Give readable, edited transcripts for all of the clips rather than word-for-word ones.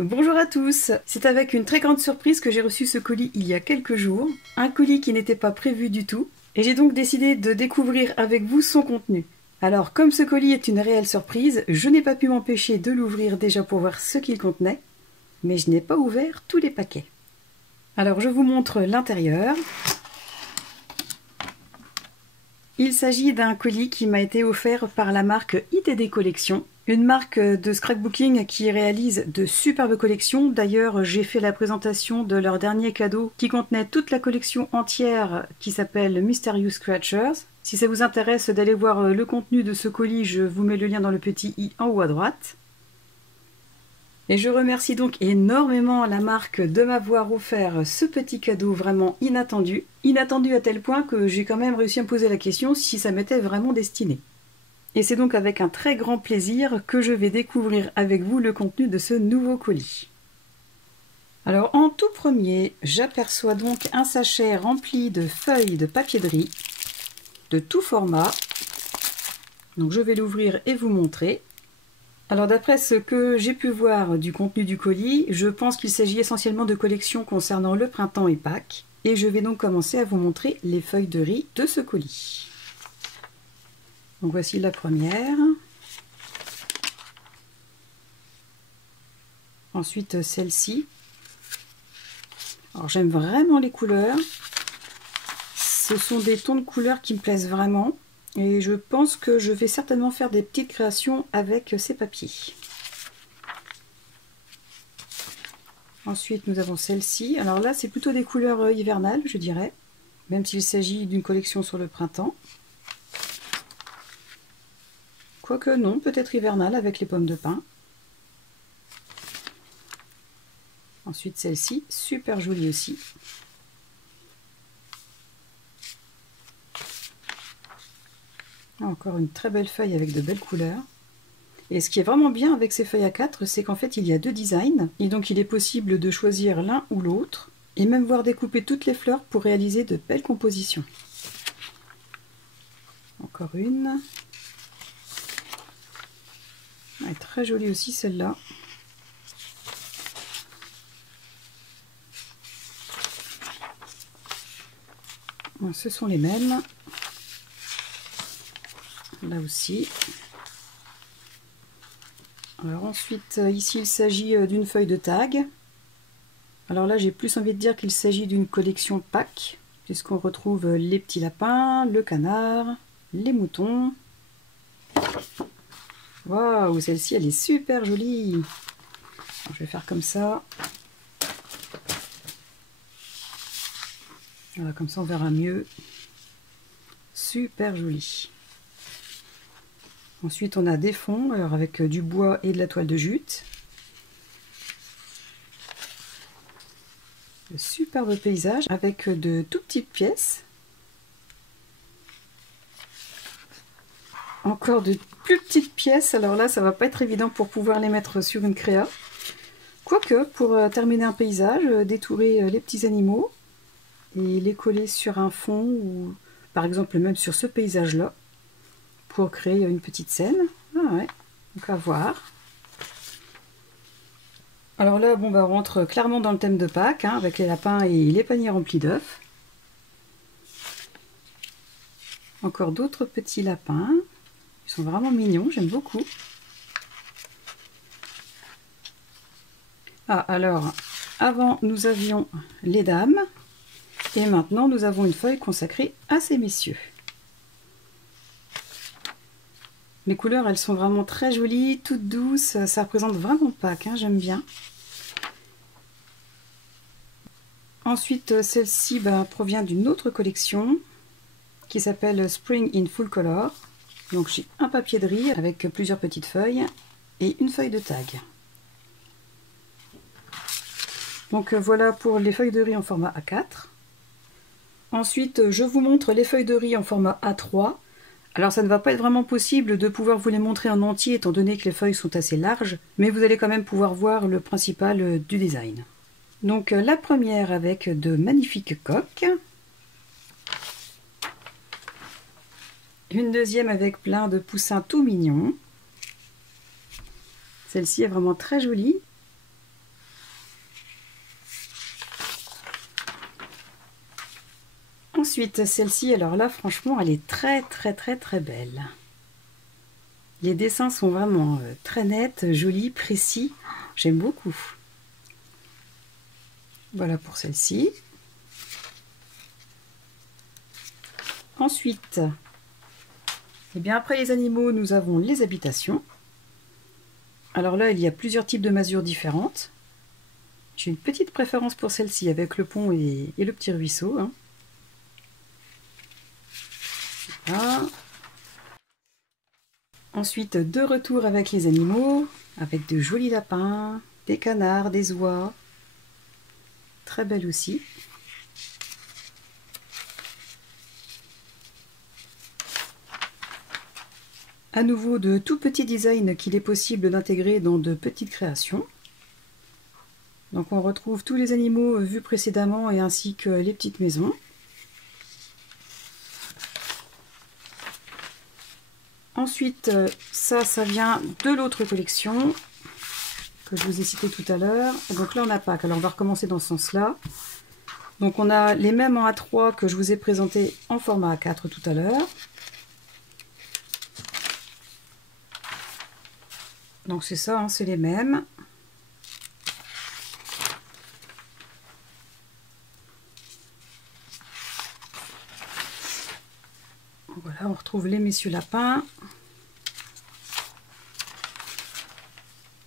Bonjour à tous, c'est avec une très grande surprise que j'ai reçu ce colis il y a quelques jours, un colis qui n'était pas prévu du tout, et j'ai donc décidé de découvrir avec vous son contenu. Alors comme ce colis est une réelle surprise, je n'ai pas pu m'empêcher de l'ouvrir déjà pour voir ce qu'il contenait, mais je n'ai pas ouvert tous les paquets. Alors je vous montre l'intérieur. Il s'agit d'un colis qui m'a été offert par la marque ITD Collection, une marque de scrapbooking qui réalise de superbes collections. D'ailleurs, j'ai fait la présentation de leur dernier cadeau qui contenait toute la collection entière qui s'appelle Mysterious Scratchers. Si ça vous intéresse d'aller voir le contenu de ce colis, je vous mets le lien dans le petit i en haut à droite. Et je remercie donc énormément la marque de m'avoir offert ce petit cadeau vraiment inattendu. Inattendu à tel point que j'ai quand même réussi à me poser la question si ça m'était vraiment destiné. Et c'est donc avec un très grand plaisir que je vais découvrir avec vous le contenu de ce nouveau colis. Alors en tout premier, j'aperçois donc un sachet rempli de feuilles de papier de riz de tout format. Donc je vais l'ouvrir et vous montrer. Alors d'après ce que j'ai pu voir du contenu du colis, je pense qu'il s'agit essentiellement de collections concernant le printemps et Pâques. Et je vais donc commencer à vous montrer les feuilles de riz de ce colis. Donc voici la première. Ensuite celle-ci. Alors j'aime vraiment les couleurs. Ce sont des tons de couleurs qui me plaisent vraiment. Et je pense que je vais certainement faire des petites créations avec ces papiers. Ensuite, nous avons celle-ci. Alors là, c'est plutôt des couleurs hivernales, je dirais. Même s'il s'agit d'une collection sur le printemps. Quoique non, peut-être hivernale avec les pommes de pin. Ensuite, celle-ci, super jolie aussi. Encore une très belle feuille avec de belles couleurs. Et ce qui est vraiment bien avec ces feuilles A4, c'est qu'en fait il y a deux designs. Et donc il est possible de choisir l'un ou l'autre. Et même voir découper toutes les fleurs pour réaliser de belles compositions. Encore une. Elle est très jolie aussi celle-là. Ce sont les mêmes. Là aussi. Alors ensuite, ici il s'agit d'une feuille de tag. Alors là j'ai plus envie de dire qu'il s'agit d'une collection Pâques, puisqu'on retrouve les petits lapins, le canard, les moutons. Waouh, celle-ci elle est super jolie. Alors, je vais faire comme ça. Voilà, comme ça on verra mieux. Super jolie. Ensuite, on a des fonds, alors avec du bois et de la toile de jute. De superbes paysages avec de tout petites pièces. Encore de plus petites pièces, alors là, ça va pas être évident pour pouvoir les mettre sur une créa. Quoique, pour terminer un paysage, détourer les petits animaux et les coller sur un fond ou par exemple même sur ce paysage-là. Pour créer une petite scène. Ah ouais, donc à voir. Alors là, bon, bah, on rentre clairement dans le thème de Pâques, hein, avec les lapins et les paniers remplis d'œufs. Encore d'autres petits lapins. Ils sont vraiment mignons, j'aime beaucoup. Ah, alors, avant, nous avions les dames. Et maintenant, nous avons une feuille consacrée à ces messieurs. Les couleurs, elles sont vraiment très jolies, toutes douces. Ça représente vraiment Pâques, hein, j'aime bien. Ensuite, celle-ci provient d'une autre collection qui s'appelle Spring in Full Color. Donc j'ai un papier de riz avec plusieurs petites feuilles et une feuille de tag. Donc voilà pour les feuilles de riz en format A4. Ensuite, je vous montre les feuilles de riz en format A3. Alors ça ne va pas être vraiment possible de pouvoir vous les montrer en entier étant donné que les feuilles sont assez larges, mais vous allez quand même pouvoir voir le principal du design. Donc la première avec de magnifiques coques. Une deuxième avec plein de poussins tout mignons. Celle-ci est vraiment très jolie. Ensuite, celle-ci, alors là, franchement, elle est très belle. Les dessins sont vraiment très nets, jolis, précis. J'aime beaucoup. Voilà pour celle-ci. Ensuite, eh bien après les animaux, nous avons les habitations. Alors là, il y a plusieurs types de masures différentes. J'ai une petite préférence pour celle-ci avec le pont et le petit ruisseau. Hein. Voilà. Ensuite, de retour avec les animaux, avec de jolis lapins, des canards, des oies. Très belle aussi. À nouveau, de tout petits designs qu'il est possible d'intégrer dans de petites créations. Donc on retrouve tous les animaux vus précédemment et ainsi que les petites maisons. Ensuite, ça vient de l'autre collection que je vous ai cité tout à l'heure. Donc là on a Pâques. Alors on va recommencer dans ce sens-là. Donc on a les mêmes en A3 que je vous ai présenté en format A4 tout à l'heure. Donc c'est ça, hein, c'est les mêmes. Voilà, on retrouve les messieurs lapins.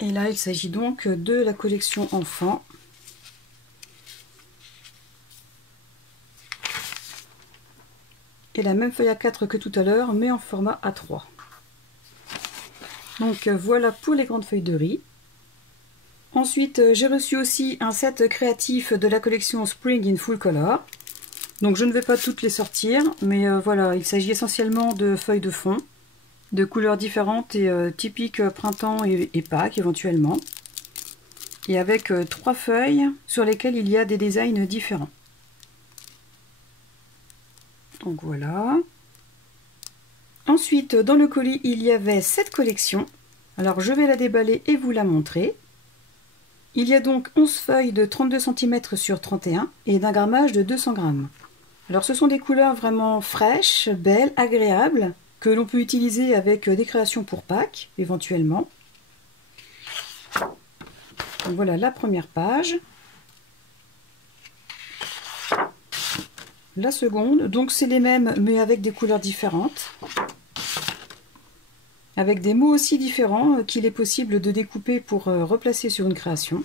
Et là, il s'agit donc de la collection enfants. Et la même feuille A4 que tout à l'heure, mais en format A3. Donc voilà pour les grandes feuilles de riz. Ensuite, j'ai reçu aussi un set créatif de la collection Spring in Full Color. Donc je ne vais pas toutes les sortir, mais voilà, il s'agit essentiellement de feuilles de fond, de couleurs différentes et typiques printemps et Pâques éventuellement. Et avec 3 feuilles sur lesquelles il y a des designs différents. Donc voilà. Ensuite, dans le colis, il y avait cette collection. Alors je vais la déballer et vous la montrer. Il y a donc 11 feuilles de 32 cm sur 31 et d'un grammage de 200 grammes. Alors ce sont des couleurs vraiment fraîches, belles, agréables, que l'on peut utiliser avec des créations pour Pâques, éventuellement. Donc voilà la première page. La seconde, donc c'est les mêmes mais avec des couleurs différentes. Avec des mots aussi différents qu'il est possible de découper pour replacer sur une création.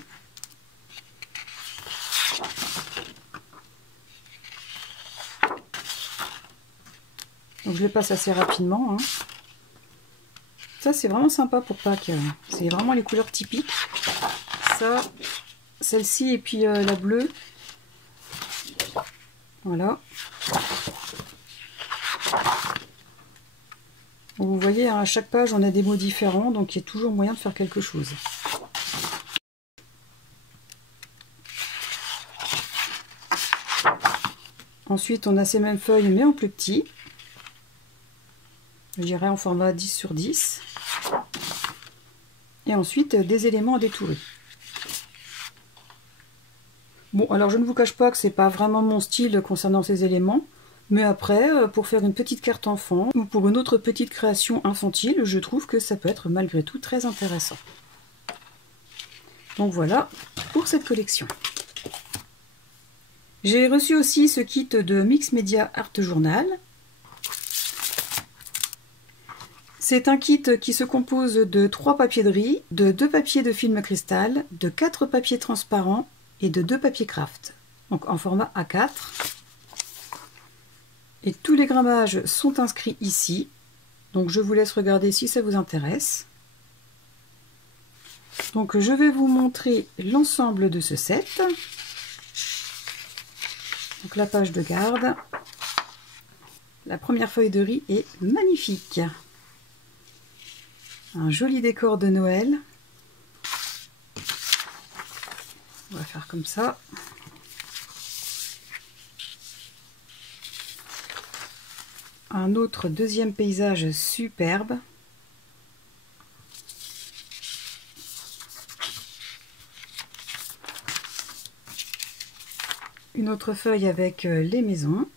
Donc je le passe assez rapidement. Hein. Ça c'est vraiment sympa pour Pâques. C'est vraiment les couleurs typiques. Ça, celle-ci et puis la bleue. Voilà. Donc vous voyez, à chaque page on a des mots différents, donc il y a toujours moyen de faire quelque chose. Ensuite on a ces mêmes feuilles mais en plus petit. Je dirais en format 10 sur 10. Et ensuite des éléments à détourer. Bon, alors je ne vous cache pas que c'est pas vraiment mon style concernant ces éléments. Mais après, pour faire une petite carte enfant ou pour une autre petite création infantile, je trouve que ça peut être malgré tout très intéressant. Donc voilà pour cette collection. J'ai reçu aussi ce kit de Mix Media Art Journal. C'est un kit qui se compose de 3 papiers de riz, de 2 papiers de film cristal, de 4 papiers transparents et de 2 papiers craft. Donc en format A4. Et tous les grammages sont inscrits ici. Donc je vous laisse regarder si ça vous intéresse. Donc je vais vous montrer l'ensemble de ce set. Donc la page de garde. La première feuille de riz est magnifique. Un joli décor de Noël. On va faire comme ça. Un autre deuxième paysage superbe. Une autre feuille avec les maisons.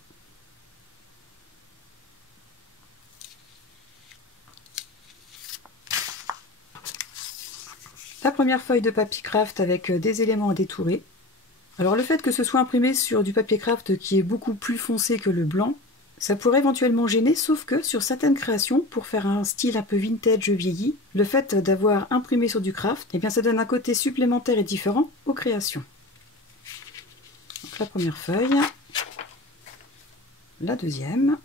première feuille de papier craft avec des éléments à détourer. Alors le fait que ce soit imprimé sur du papier craft qui est beaucoup plus foncé que le blanc, ça pourrait éventuellement gêner, sauf que sur certaines créations, pour faire un style un peu vintage vieilli, le fait d'avoir imprimé sur du craft, eh bien ça donne un côté supplémentaire et différent aux créations. Donc la première feuille, la deuxième.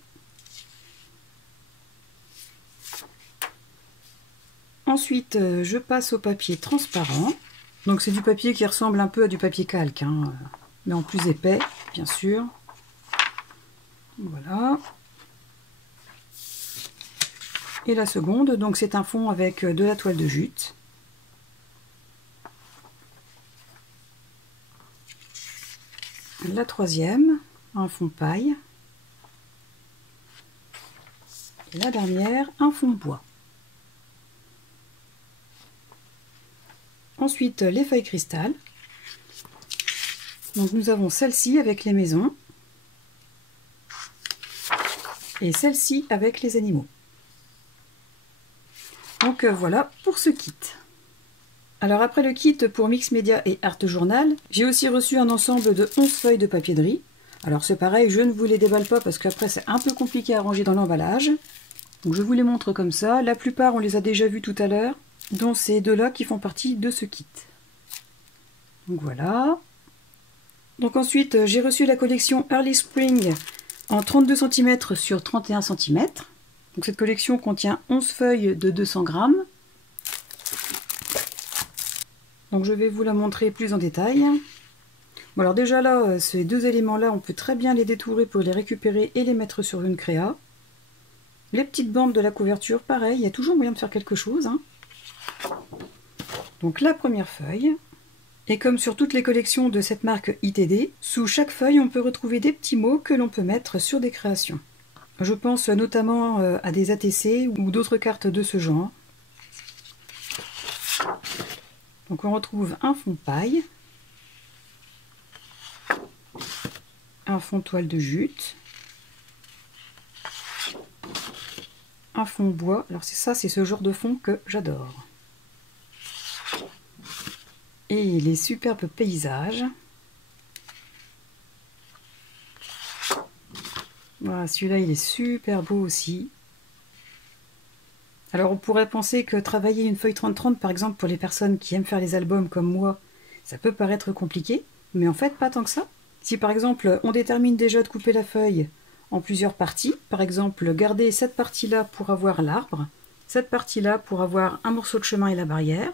Ensuite, je passe au papier transparent. Donc c'est du papier qui ressemble un peu à du papier calque, hein, mais en plus épais, bien sûr. Voilà. Et la seconde, donc c'est un fond avec de la toile de jute. La troisième, un fond paille. Et la dernière, un fond bois. Ensuite, les feuilles cristal. Donc nous avons celle-ci avec les maisons et celle-ci avec les animaux. Donc voilà pour ce kit. Alors après le kit pour Mix Media et Art Journal, j'ai aussi reçu un ensemble de 11 feuilles de papier de riz. Alors c'est pareil, je ne vous les déballe pas parce qu'après c'est un peu compliqué à ranger dans l'emballage. Donc je vous les montre comme ça. La plupart on les a déjà vus tout à l'heure, dont ces deux-là qui font partie de ce kit. Donc voilà. Donc ensuite, j'ai reçu la collection Early Spring en 32 cm sur 31 cm. Donc cette collection contient 11 feuilles de 200 grammes. Donc je vais vous la montrer plus en détail. Bon alors déjà là, ces deux éléments-là, on peut très bien les détourer pour les récupérer et les mettre sur une créa. Les petites bandes de la couverture, pareil, il y a toujours moyen de faire quelque chose, hein. Donc la première feuille, et comme sur toutes les collections de cette marque ITD, sous chaque feuille on peut retrouver des petits mots que l'on peut mettre sur des créations. Je pense notamment à des ATC ou d'autres cartes de ce genre. Donc on retrouve un fond paille, un fond toile de jute, un fond bois. Alors c'est ce genre de fond que j'adore. Et les superbes paysages. Voilà, celui-là il est super beau aussi. Alors on pourrait penser que travailler une feuille 30-30 par exemple pour les personnes qui aiment faire les albums comme moi, ça peut paraître compliqué, mais en fait pas tant que ça. Si par exemple on détermine déjà de couper la feuille en plusieurs parties, par exemple garder cette partie-là pour avoir l'arbre, cette partie-là pour avoir un morceau de chemin et la barrière,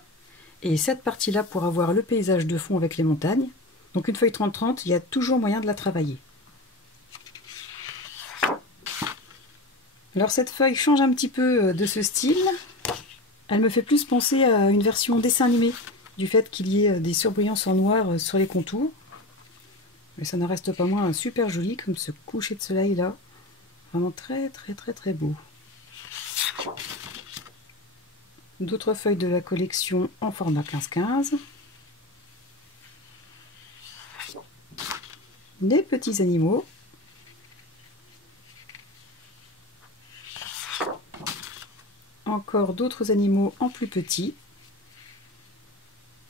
et cette partie-là pour avoir le paysage de fond avec les montagnes. Donc une feuille 30-30, il y a toujours moyen de la travailler. Alors cette feuille change un petit peu de ce style. Elle me fait plus penser à une version dessin animé, du fait qu'il y ait des surbrillances en noir sur les contours. Mais ça ne reste pas moins super joli comme ce coucher de soleil là. Vraiment très très très très beau. D'autres feuilles de la collection en format 15-15. Des petits animaux. Encore d'autres animaux en plus petits.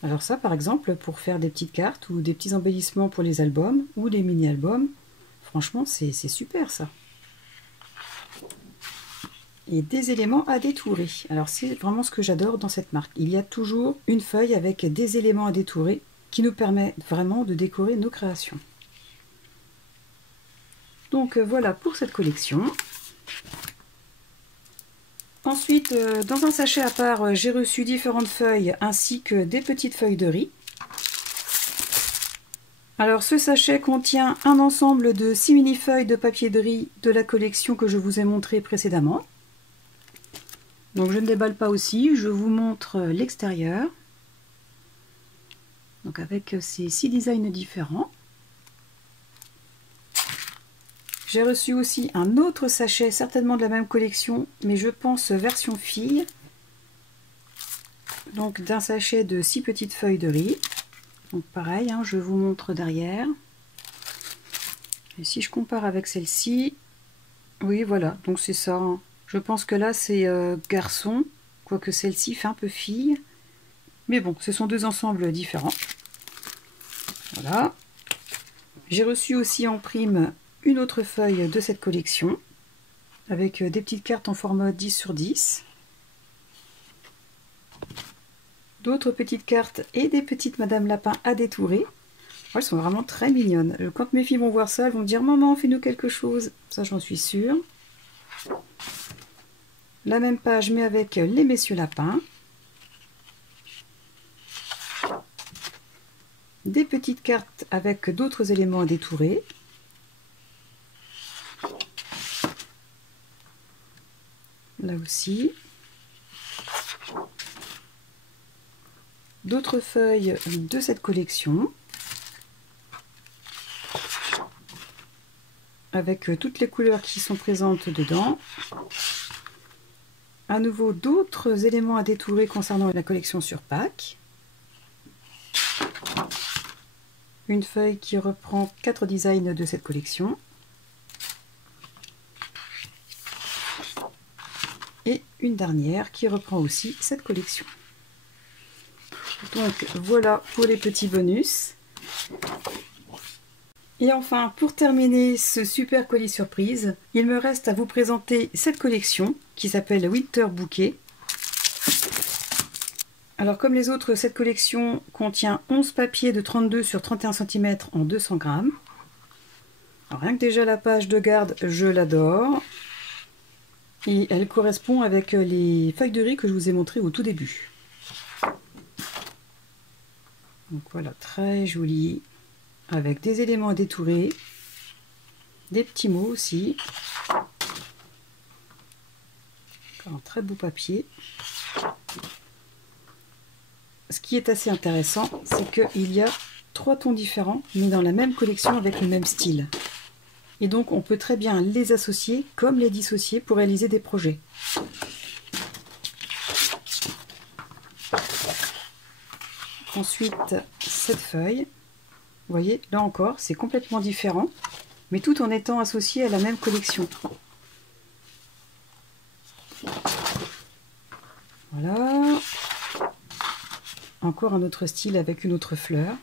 Alors ça par exemple pour faire des petites cartes ou des petits embellissements pour les albums ou des mini-albums, franchement c'est super ça. Et des éléments à détourer. Alors c'est vraiment ce que j'adore dans cette marque. Il y a toujours une feuille avec des éléments à détourer qui nous permet vraiment de décorer nos créations. Donc voilà pour cette collection. Ensuite, dans un sachet à part, j'ai reçu différentes feuilles ainsi que des petites feuilles de riz. Alors ce sachet contient un ensemble de 6 mini-feuilles de papier de riz de la collection que je vous ai montré précédemment. Donc je ne déballe pas aussi, je vous montre l'extérieur. Donc avec ces 6 designs différents. J'ai reçu aussi un autre sachet, certainement de la même collection, mais je pense version fille. Donc d'un sachet de 6 petites feuilles de riz. Donc pareil, hein, je vous montre derrière. Et si je compare avec celle-ci, oui voilà, donc c'est ça. Hein. Je pense que là c'est garçon, quoique celle-ci fait un peu fille. Mais bon, ce sont deux ensembles différents. Voilà. J'ai reçu aussi en prime une autre feuille de cette collection, avec des petites cartes en format 10 sur 10. D'autres petites cartes et des petites Madame Lapin à détourer. Elles sont vraiment très mignonnes. Quand mes filles vont voir ça, elles vont me dire « Maman, fais-nous quelque chose ». Ça, j'en suis sûre. La même page, mais avec les Messieurs Lapins. Des petites cartes avec d'autres éléments à détourer. Là aussi. D'autres feuilles de cette collection. Avec toutes les couleurs qui sont présentes dedans. À nouveau, d'autres éléments à détourer concernant la collection sur Pâques. Une feuille qui reprend 4 designs de cette collection. Et une dernière qui reprend aussi cette collection. Donc voilà pour les petits bonus. Et enfin, pour terminer ce super colis surprise, il me reste à vous présenter cette collection qui s'appelle Winter Bouquet. Alors comme les autres, cette collection contient 11 papiers de 32 sur 31 cm en 200 grammes. Alors, rien que déjà la page de garde, je l'adore. Et elle correspond avec les feuilles de riz que je vous ai montrées au tout début. Donc voilà, très jolie. Avec des éléments à détourer, des petits mots aussi. Encore un très beau papier. Ce qui est assez intéressant, c'est qu'il y a 3 tons différents, mais dans la même collection avec le même style. Et donc on peut très bien les associer comme les dissocier pour réaliser des projets. Ensuite, cette feuille. Vous voyez, là encore, c'est complètement différent, mais tout en étant associé à la même collection. Voilà. Encore un autre style avec une autre fleur.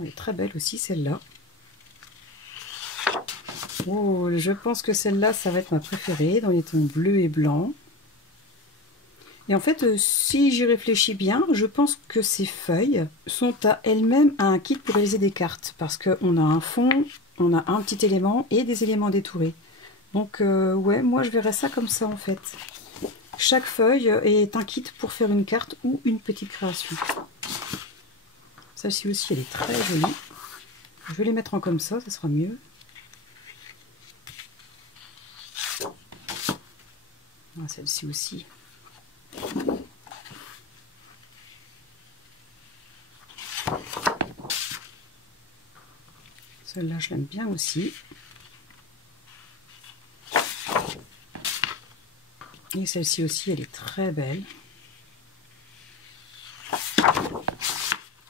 Elle est très belle aussi, celle-là. Oh, je pense que celle-là, ça va être ma préférée, dans les tons bleu et blanc. Et en fait, si j'y réfléchis bien, je pense que ces feuilles sont à elles-mêmes un kit pour réaliser des cartes. Parce qu'on a un fond, on a un petit élément et des éléments détourés. Donc ouais, moi je verrais ça comme ça en fait. Chaque feuille est un kit pour faire une carte ou une petite création. Celle-ci aussi, elle est très jolie. Je vais les mettre en comme ça sera mieux. Celle-ci aussi. Celle-là, je l'aime bien aussi. Et celle-ci aussi, elle est très belle.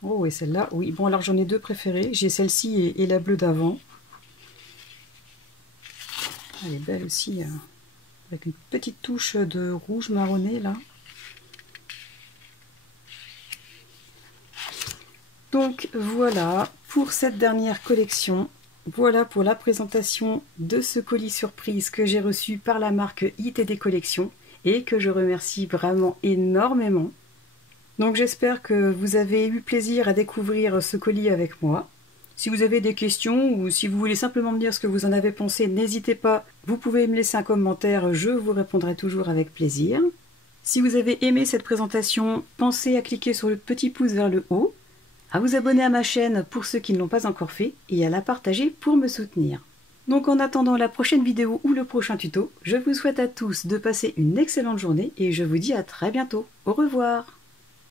Oh, et celle-là, oui. Bon, alors j'en ai deux préférées. J'ai celle-ci et la bleue d'avant. Elle est belle aussi, avec une petite touche de rouge marronné, là. Donc voilà pour cette dernière collection. Voilà pour la présentation de ce colis surprise que j'ai reçu par la marque ITD Collection et que je remercie vraiment énormément. Donc j'espère que vous avez eu plaisir à découvrir ce colis avec moi. Si vous avez des questions ou si vous voulez simplement me dire ce que vous en avez pensé, n'hésitez pas, vous pouvez me laisser un commentaire, je vous répondrai toujours avec plaisir. Si vous avez aimé cette présentation, pensez à cliquer sur le petit pouce vers le haut, à vous abonner à ma chaîne pour ceux qui ne l'ont pas encore fait et à la partager pour me soutenir. Donc en attendant la prochaine vidéo ou le prochain tuto, je vous souhaite à tous de passer une excellente journée et je vous dis à très bientôt. Au revoir!